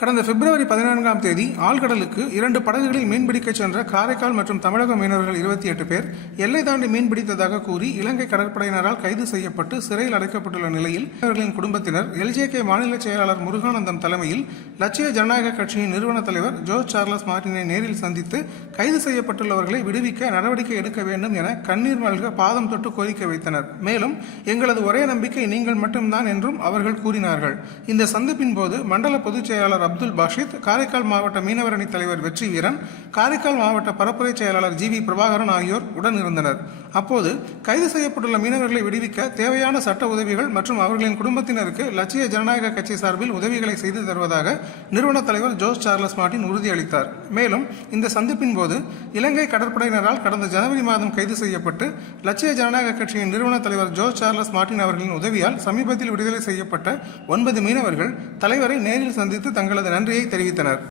கடந்த பிப்ரவரி 14ஆம் தேதி ஆழ்கடலுக்கு 2 படகுகளில் மீன்பிடிக்கச் சென்ற காரைக்கால் மற்றும் தமிழக மீனவர்கள் 28 பேர் எல்லை தாண்டி மீன்பிடித்ததாக கூறி இலங்கை கடற்படையினரால் கைது செய்யப்பட்டு சிறையில் அடைக்கப்பட்டுள்ள நிலையில் அவர்களின் குடும்பத்தினர் எல்ஜேகே மாநில செயலாளர் முருகானந்தம் தலைமையில் லட்சிய ஜனநாயக கட்சியின் நிறுவன தலைவர் ஜோர்ஜ் சார்லஸ் மார்டினை நேரில் சந்தித்து கைது செய்யப்பட்டுள்ளவர்களை விடுவிக்க நடவடிக்கை எடுக்க வேண்டும் என கண்ணீர் மல்க பாதம் தொட்டு கோரிக்கை வைத்தனர். மேலும் எங்களது ஒரே நம்பிக்கை நீங்கள் மட்டும்தான் என்றும் அவர்கள் கூறினார்கள். இந்த சந்திப்பின் போது மண்டல பொதுச் செயலாளர் அப்துல் பாஷித், காரைக்கால் மாவட்ட மீனவர் அணி தலைவர் வெற்றி வீரன், காரைக்கால் மாவட்ட பரப்புரை செயலாளர் ஜி.வி. பிரபாகரன் ஆகியோர் உடன் இருந்தனர். அப்போது கைது செய்யப்பட்டுள்ள மீனவர்களை விடுவிக்க தேவையான சட்ட உதவிகள் மற்றும் அவர்களின் குடும்பத்தினருக்கு லட்சிய ஜனநாயக கட்சி சார்பில் உதவிகளை செய்து தருவதாக நிறுவன தலைவர் ஜோர்ஜ் சார்லஸ் மார்டின் உறுதியளித்தார். மேலும் இந்த சந்திப்பின் போது இலங்கை கடற்படையினரால் கடந்த ஜனவரி மாதம் கைது செய்யப்பட்டு லட்சிய ஜனநாயக கட்சியின் நிறுவன தலைவர் ஜோர்ஜ் சார்லஸ் மார்டின் அவர்களின் உதவியால் சமீபத்தில் விடுதலை செய்யப்பட்ட 9 மீனவர்கள் தலைவரை நேரில் சந்தித்து தங்களது நன்றியை தெரிவித்தனர்.